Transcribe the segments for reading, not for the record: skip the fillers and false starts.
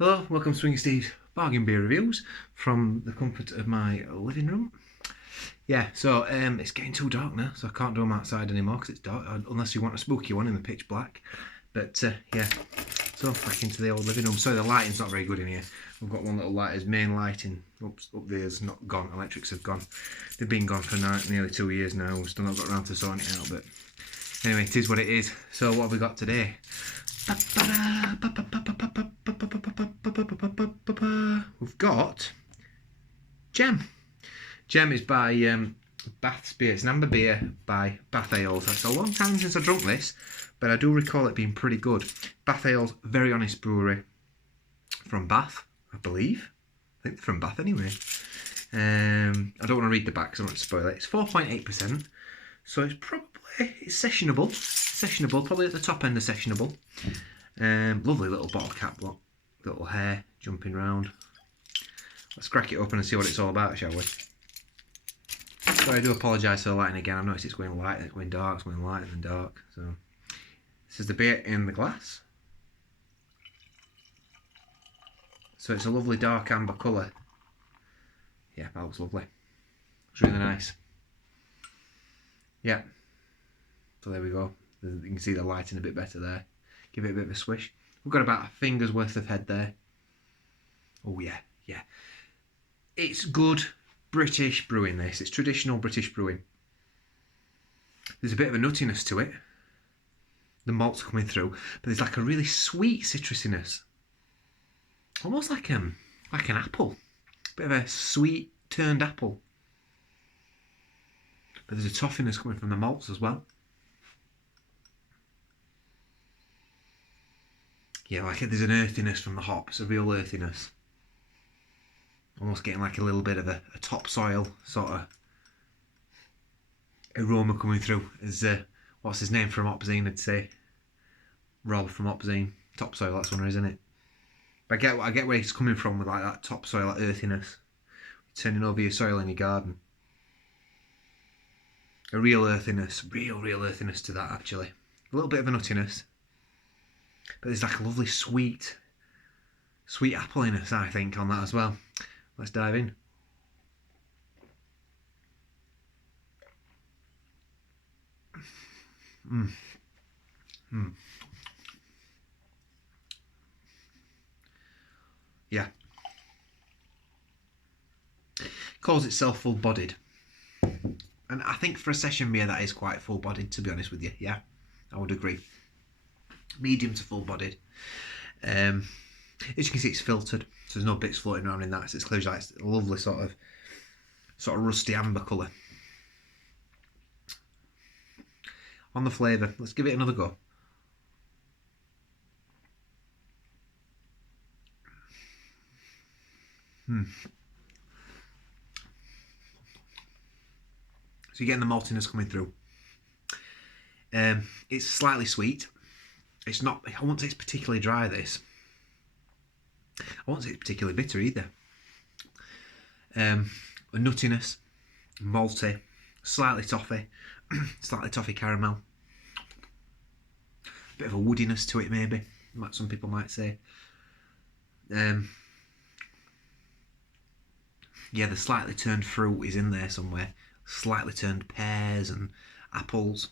Hello, welcome to Swing Steve's Bargain Beer Reviews from the comfort of my living room. It's getting too dark now, so I can't do them outside anymore because it's dark, unless you want a spooky one in the pitch black. So back into the old living room. Sorry, the lighting's not very good in here. We've got one little light as main lighting up there's not gone, electrics have gone. They've been gone for nearly 2 years now, we've still not got around to sorting it out, but anyway, it is what it is. So what have we got today? We've got Gem. Gem is by Bath's Beer. It's an amber beer by Bath Ales. It's a long time since I drunk this, but I do recall it being pretty good. Bath Ales, very honest brewery from Bath, I believe. I think they're from Bath anyway. I don't want to read the back because I don't want to spoil it. It's 4.8%, so it's sessionable. Sessionable, probably at the top end of sessionable. Lovely little bottle cap, look. Little hair jumping round. Let's crack it open and see what it's all about, shall we? So I do apologise for the lighting again. I've noticed it's going light, it's going dark, it's going lighter than dark. So this is the beer in the glass. So it's a lovely dark amber colour. Yeah, that looks lovely. It's really nice. Yeah. So there we go. You can see the lighting a bit better there. Give it a bit of a swish. We've got about a finger's worth of head there. Oh yeah. It's good British brewing, this. It's traditional British brewing. There's a bit of a nuttiness to it. The malt's coming through, but there's like a really sweet citrusiness. Almost like an apple. Bit of a sweet turned apple. But there's a toffiness coming from the malts as well. Yeah, like there's an earthiness from the hops, a real earthiness. Almost getting like a little bit of a topsoil sort of aroma coming through. As what's his name from Opzine, I'd say. Rob from Opzine. Topsoil, that's one, isn't it? But I get where he's coming from with like that topsoil, that earthiness. Turning over your soil in your garden. A real earthiness, real earthiness to that actually. A little bit of a nuttiness. But there's like a lovely sweet appliness, I think, on that as well. Let's dive in. Yeah. Calls itself full-bodied. And I think for a session beer that is quite full-bodied, to be honest with you. Yeah, I would agree. Medium to full-bodied. As you can see, it's filtered, so there's no bits floating around in that. So it's clearly like a lovely sort of rusty amber colour. On the flavour, let's give it another go. So you're getting the maltiness coming through. It's slightly sweet. It's not, I won't say it's particularly dry, this. I won't say it's particularly bitter either. A nuttiness, malty, slightly toffee caramel. Bit of a woodiness to it, maybe, some people might say. Yeah, the slightly turned fruit is in there somewhere. Slightly turned pears and apples.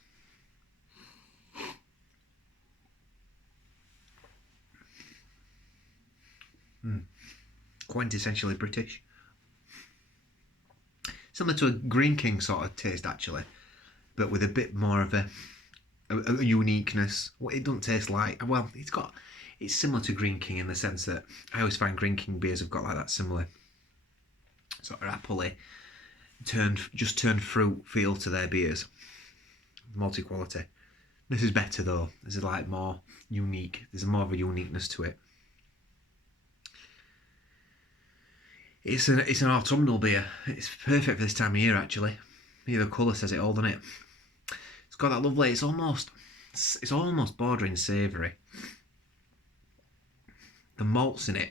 Quintessentially British. Similar to a Green King sort of taste, actually, but with a bit more of a uniqueness. It doesn't taste like, well, it's similar to Green King in the sense that I always find Green King beers have got like that similar sort of appley, turned fruit feel to their beers. Multi quality. This is better though. This is like more unique. There's more of a uniqueness to it. It's an autumnal beer. It's perfect for this time of year, actually. The colour says it all, doesn't it? It's got that lovely. It's almost bordering savoury. The malts in it,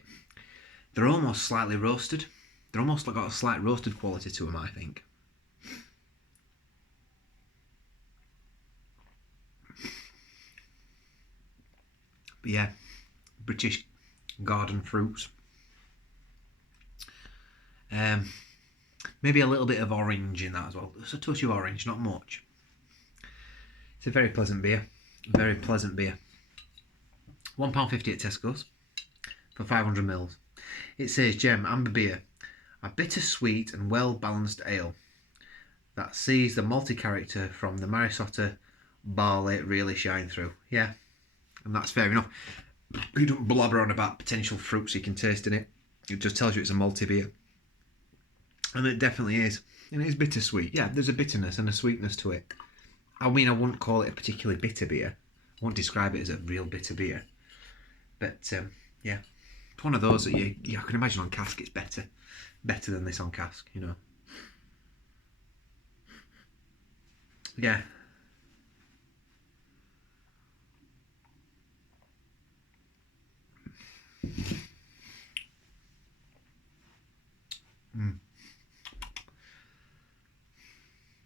they're almost slightly roasted. They're almost got a slight roasted quality to them, I think. But yeah, British garden fruits. Maybe a little bit of orange in that as well. Just a touch of orange, not much. It's a very pleasant beer. Very pleasant beer. £1.50 at Tesco's for 500ml. It says, Gem, amber beer, a bittersweet and well-balanced ale that sees the malty character from the Marisotta barley really shine through. Yeah, and that's fair enough. You don't blabber on about potential fruits you can taste in it. It just tells you it's a malty beer. And it definitely is. And it is bittersweet. Yeah, there's a bitterness and a sweetness to it. I mean, I wouldn't call it a particularly bitter beer. I won't describe it as a real bitter beer. But, yeah. It's one of those that I can imagine on cask it's better. Better than this on cask, you know. Yeah.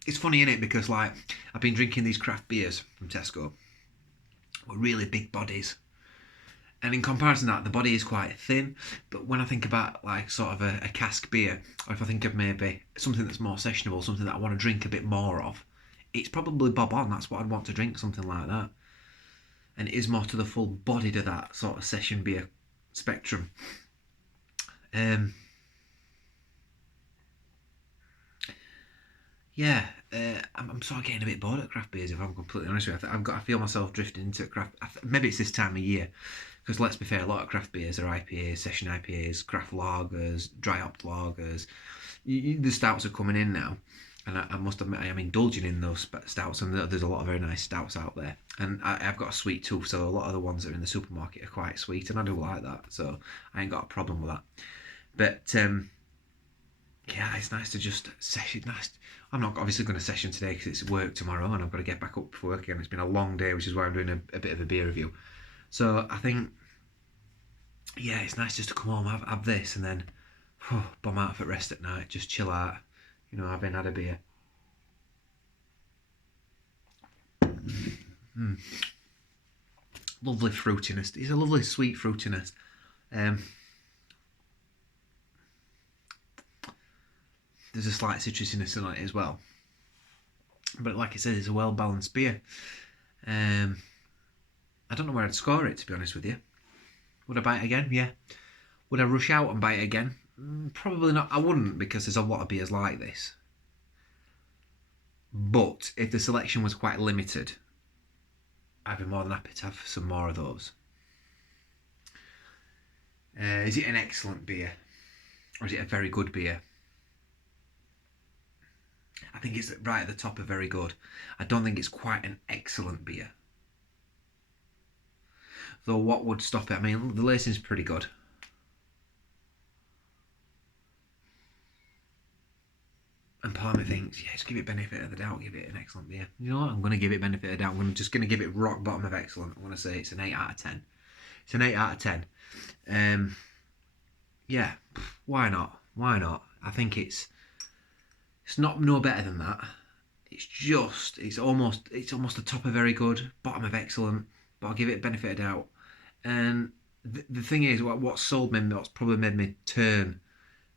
It's funny, innit? Because, like, I've been drinking these craft beers from Tesco with really big bodies. And in comparison to that, the body is quite thin. But when I think about, like, sort of a cask beer, or if I think of maybe something that's more sessionable, something that I want to drink a bit more of, it's probably bob on. That's what I'd want to drink, something like that. And it is more to the full bodied of that sort of session beer spectrum. Yeah, I'm sort of getting a bit bored at craft beers, if I'm completely honest with you. I feel myself drifting into craft. Maybe it's this time of year, because let's be fair, a lot of craft beers are IPAs, session IPAs, craft lagers, dry hopped lagers. The stouts are coming in now, and I must admit I am indulging in those stouts, and there's a lot of very nice stouts out there. And I've got a sweet tooth, so a lot of the ones that are in the supermarket are quite sweet, and I do like that, so I ain't got a problem with that. But yeah, it's nice to just session. Nice. I'm not obviously going to session today because it's work tomorrow and I've got to get back up for work again. It's been a long day, which is why I'm doing a bit of a beer review. So I think, yeah, it's nice just to come home, have this, and then bomb out for rest at night, just chill out, you know, having had a beer. Lovely fruitiness. It's a lovely sweet fruitiness. There's a slight citrusiness in it as well. But like I said, it's a well-balanced beer. I don't know where I'd score it, to be honest with you. Would I buy it again? Yeah. Would I rush out and buy it again? Probably not. I wouldn't, because there's a lot of beers like this. But if the selection was quite limited, I'd be more than happy to have some more of those. Is it an excellent beer? Or is it a very good beer? I think it's right at the top of very good. I don't think it's quite an excellent beer. Though what would stop it? I mean, the lacing's pretty good. And part of me thinks, yeah, just give it benefit of the doubt, give it an excellent beer. You know what? I'm going to give it benefit of the doubt. I'm just going to give it rock bottom of excellent. I'm going to say it's an 8 out of 10. It's an 8 out of 10. Yeah, why not? Why not? I think it's not no better than that. It's almost the top of very good, bottom of excellent, but I'll give it benefit of doubt. And the thing is, what's probably made me turn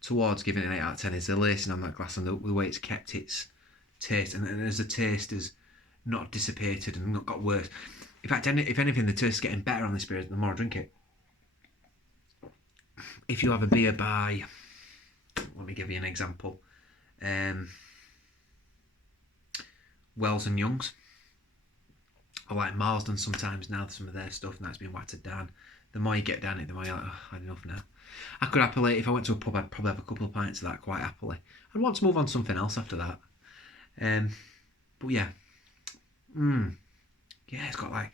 towards giving it an 8 out of 10 is the lacing on that glass and the way it's kept its taste, and as the taste has not dissipated and not got worse. In fact, if anything, the taste is getting better on this beer the more I drink it. If you have a beer by, let me give you an example, Wells and Youngs. I like Marsden sometimes now, some of their stuff, and that's been watered down. The more you get down it, the more you're like, I've had enough now. I could happily, if I went to a pub, I'd probably have a couple of pints of that quite happily. I'd want to move on to something else after that. But yeah. Yeah, it's got like,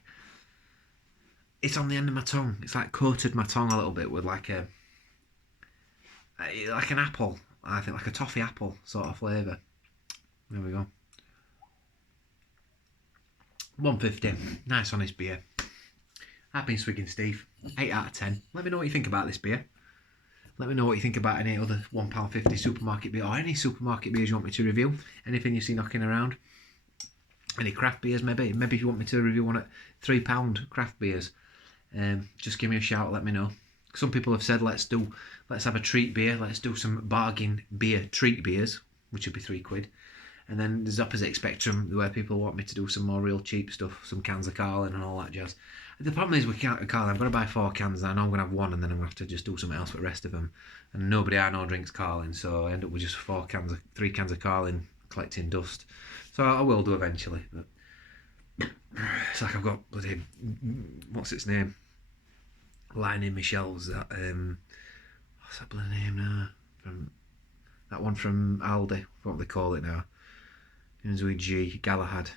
it's on the end of my tongue. It's like coated my tongue a little bit with like an apple. I think like a toffee apple sort of flavour. There we go. 150. Nice honest beer. I've been Swigging Steve. 8 out of 10. Let me know what you think about this beer. Let me know what you think about any other £1.50 supermarket beer, or any supermarket beers you want me to review. Anything you see knocking around. Any craft beers maybe. Maybe if you want me to review one at £3 craft beers. Just give me a shout, let me know. Some people have said let's have a treat beer, let's do some bargain beer treat beers, which would be £3. And then there's the opposite spectrum where people want me to do some more real cheap stuff, some cans of Carling and all that jazz. The problem is with Carling, I'm going to buy 4 cans and I know I'm going to have one and then I'm going to have to just do something else for the rest of them. And nobody I know drinks Carling, so I end up with just 3 cans of Carling collecting dust. So I will do eventually, but it's like I've got bloody, what's its name? Lining my shelves, that, what's that bloody name now? That one from Aldi, what do they call it now? Begins with G, Galahad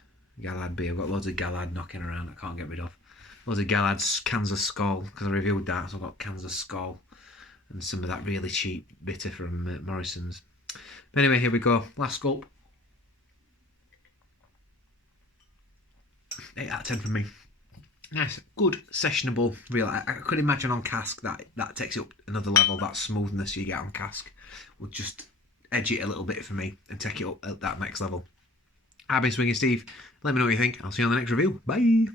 beer. I've got loads of Galahad knocking around I can't get rid of. Loads of Galahad's cans of Skol, because I reviewed that, so I've got cans of Skol. And some of that really cheap bitter from Morrison's. But anyway, here we go. Last gulp. 8 out of 10 from me. Nice, good, sessionable, real. I could imagine on cask that takes it up another level. That smoothness you get on cask would just edge it a little bit for me and take it up at that next level. I've been Swinging Steve. Let me know what you think. I'll see you on the next review. Bye.